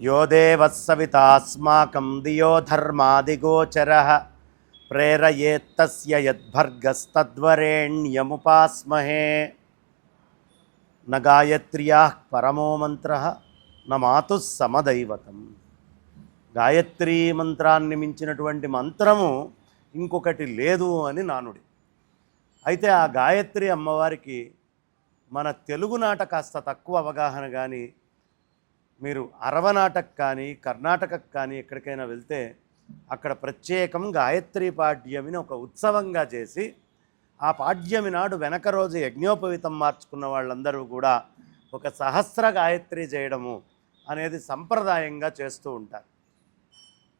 यो देवः सवितास्माकं धियो धर्मादिगोचरः प्रेरयेत्तस्य यद्भर्गस्तद्वरेण्यमुपास्महे न गायत्र्याः परमो मंत्रः न मातुः समदैवతం. గాయత్రీ మంత్రాన్ని మించినటువంటి మంత్రము ఇంకొకటి లేదు అని నానుడి. అయితే ఆ గాయత్రి అమ్మవారికి మన తెలుగునాట కాస్త తక్కువ అవగాహన, కానీ మీరు అరవనాటకు కానీ కర్ణాటకకు కానీ ఎక్కడికైనా వెళ్తే అక్కడ ప్రత్యేకం గాయత్రి పాడ్యమిని ఒక ఉత్సవంగా చేసి ఆ పాడ్యమి నాడు వెనక రోజు యజ్ఞోపవీతం మార్చుకున్న వాళ్ళందరూ కూడా ఒక సహస్ర గాయత్రి చేయడము అనేది సంప్రదాయంగా చేస్తూ ఉంటారు.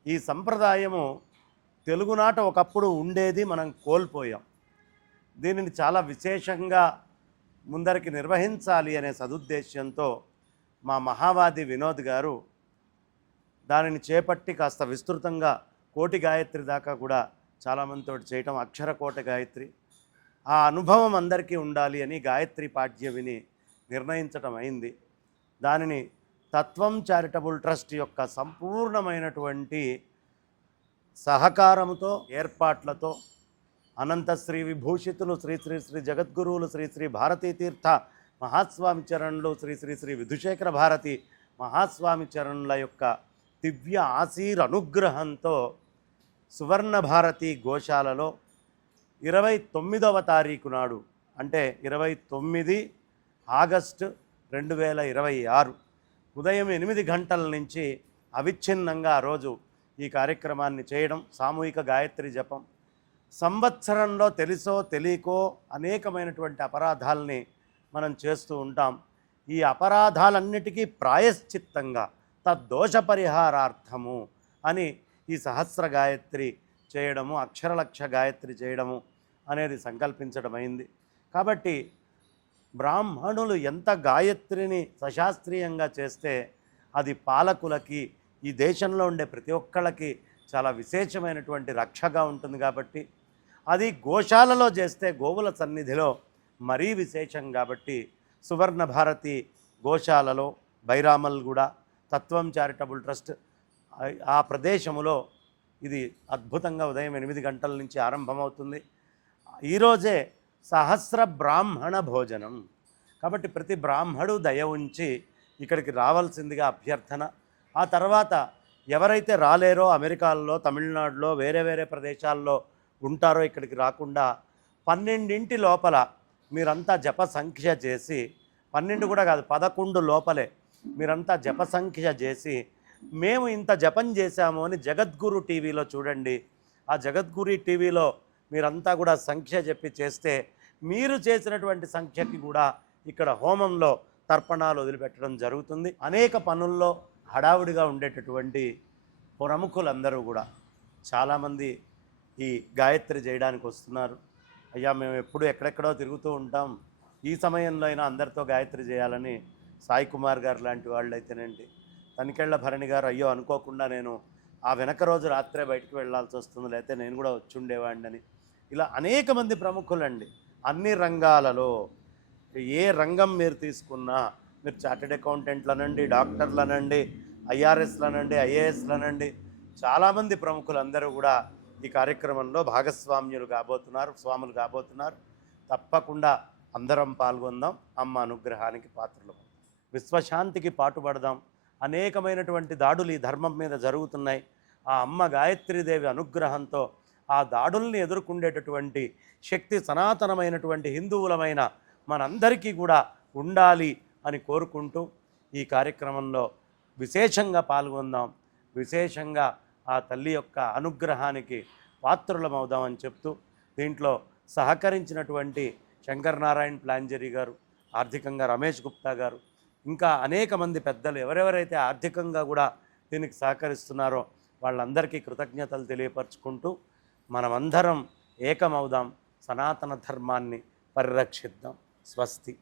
ఈ సంప్రదాయము తెలుగునాట ఒకప్పుడు ఉండేది, మనం కోల్పోయాం. దీనిని చాలా విశేషంగా ముందరికి నిర్వహించాలి అనే సదుద్దేశ్యంతో మా మహావాది వినోద్ గారు దానిని చేపట్టి కాస్త విస్తృతంగా కోటి గాయత్రి దాకా కూడా చాలామందితో చేయటం, అక్షర కోట గాయత్రి, ఆ అనుభవం అందరికీ ఉండాలి అని గాయత్రి పాడ్యమిని నిర్ణయించటం అయింది. దానిని తత్వం చారిటబుల్ ట్రస్ట్ యొక్క సంపూర్ణమైనటువంటి సహకారముతో, ఏర్పాట్లతో అనంత శ్రీ విభూషితులు శ్రీ శ్రీ శ్రీ జగద్గురువులు శ్రీ శ్రీ భారతీ తీర్థ మహాస్వామి చరణులు శ్రీ శ్రీ శ్రీ విధుశేఖర భారతి మహాస్వామి చరణుల యొక్క దివ్య ఆశీర్ అనుగ్రహంతో సువర్ణ భారతి గోశాలలో 29వ తారీఖు నాడు, అంటే 29 ఆగస్టు 2026 ఉదయం 8 గంటల నుంచి అవిచ్ఛిన్నంగా ఆ రోజు ఈ కార్యక్రమాన్ని చేయడం, సామూహిక గాయత్రి జపం. సంవత్సరంలో తెలుసో తెలియకో అనేకమైనటువంటి అపరాధాలని మనం చేస్తూ ఉంటాం. ఈ అపరాధాలన్నిటికీ ప్రాయశ్చిత్తంగా తద్దోష పరిహారార్థము అని ఈ సహస్ర గాయత్రి చేయడము, అక్షరలక్ష గాయత్రి చేయడము అనేది సంకల్పించడమైంది. కాబట్టి బ్రాహ్మణులు ఎంత గాయత్రిని సశాస్త్రీయంగా చేస్తే అది పాలకులకి, ఈ దేశంలో ఉండే ప్రతి ఒక్కళ్ళకి చాలా విశేషమైనటువంటి రక్షగా ఉంటుంది. కాబట్టి అది గోశాలలో చేస్తే గోవుల సన్నిధిలో మరీ విశేషం. కాబట్టి సువర్ణ భారతి గోశాలలో బైరామల్గూడ తత్వం చారిటబుల్ ట్రస్ట్ ఆ ప్రదేశములో ఇది అద్భుతంగా ఉదయం 8 గంటల నుంచి ఆరంభమవుతుంది. ఈరోజే సహస్ర బ్రాహ్మణ భోజనం. కాబట్టి ప్రతి బ్రాహ్మడు దయ ఉంచి ఇక్కడికి రావాల్సిందిగా అభ్యర్థన. ఆ తర్వాత ఎవరైతే రాలేరో, అమెరికాలో, తమిళనాడులో, వేరే వేరే ప్రదేశాల్లో ఉంటారో ఇక్కడికి రాకుండా 12 లోపల మీరంతా జప సంఖ్య చేసి, 12 కూడా కాదు 11 లోపలే మీరంతా జప సంఖ్య చేసి, మేము ఇంత జపం చేశాము అని జగద్గురు టీవీలో చూడండి. ఆ జగద్గురు టీవీలో మీరంతా కూడా సంఖ్య చెప్పి చేస్తే మీరు చేసినటువంటి సంఖ్యకి కూడా ఇక్కడ హోమంలో తర్పణాలు వదిలిపెట్టడం జరుగుతుంది. అనేక పనుల్లో హడావుడిగా ఉండేటటువంటి ప్రముఖులందరూ కూడా చాలామంది ఈ గాయత్రి చేయడానికి వస్తున్నారు. అయ్యా మేము ఎప్పుడు ఎక్కడెక్కడో తిరుగుతూ ఉంటాం, ఈ సమయంలో అయినా అందరితో గాయత్రి చేయాలని సాయి కుమార్ గారు లాంటి వాళ్ళు అయితేనేంటి, తనికెళ్ళ భరణి గారు, అయ్యో అనుకోకుండా నేను ఆ వెనక రోజు రాత్రే బయటికి వెళ్ళాల్సి వస్తుంది, లేకపోతే నేను కూడా వచ్చి ఉండేవాడిని. ఇలా అనేక మంది ప్రముఖులండి. అన్ని రంగాలలో ఏ రంగం మీరు తీసుకున్నా, మీరు చార్టెడ్ అకౌంటెంట్లనండి, డాక్టర్లనండి, ఐఆర్ఎస్లనండి, ఐఏఎస్లనండి, చాలామంది ప్రముఖులందరూ కూడా ఈ కార్యక్రమంలో భాగస్వామ్యులు కాబోతున్నారు, స్వాములు కాబోతున్నారు. తప్పకుండా అందరం పాల్గొందాం, అమ్మ అనుగ్రహానికి పాత్రలు, విశ్వశాంతికి పాటుపడదాం. అనేకమైనటువంటి దాడులు ఈ ధర్మం మీద జరుగుతున్నాయి. ఆ అమ్మ గాయత్రీదేవి అనుగ్రహంతో ఆ దాడుల్ని ఎదుర్కొండేటటువంటి శక్తి సనాతనమైనటువంటి హిందువులమైన మనందరికీ కూడా ఉండాలి అని కోరుకుంటూ ఈ కార్యక్రమంలో విశేషంగా పాల్గొందాం, విశేషంగా ఆ తల్లి యొక్క అనుగ్రహానికి పాత్రులమవుదామని చెప్తూ, దీంట్లో సహకరించినటువంటి శంకర్ నారాయణ్ ప్లాంజరీ గారు, ఆర్థికంగా రమేష్ గుప్తా గారు, ఇంకా అనేక మంది పెద్దలు ఎవరెవరైతే ఆర్థికంగా కూడా దీనికి సహకరిస్తున్నారో వాళ్ళందరికీ కృతజ్ఞతలు తెలియపరచుకుంటూ మనమందరం ఏకమవుదాం, సనాతన ధర్మాన్ని పరిరక్షిద్దాం. స్వస్తి.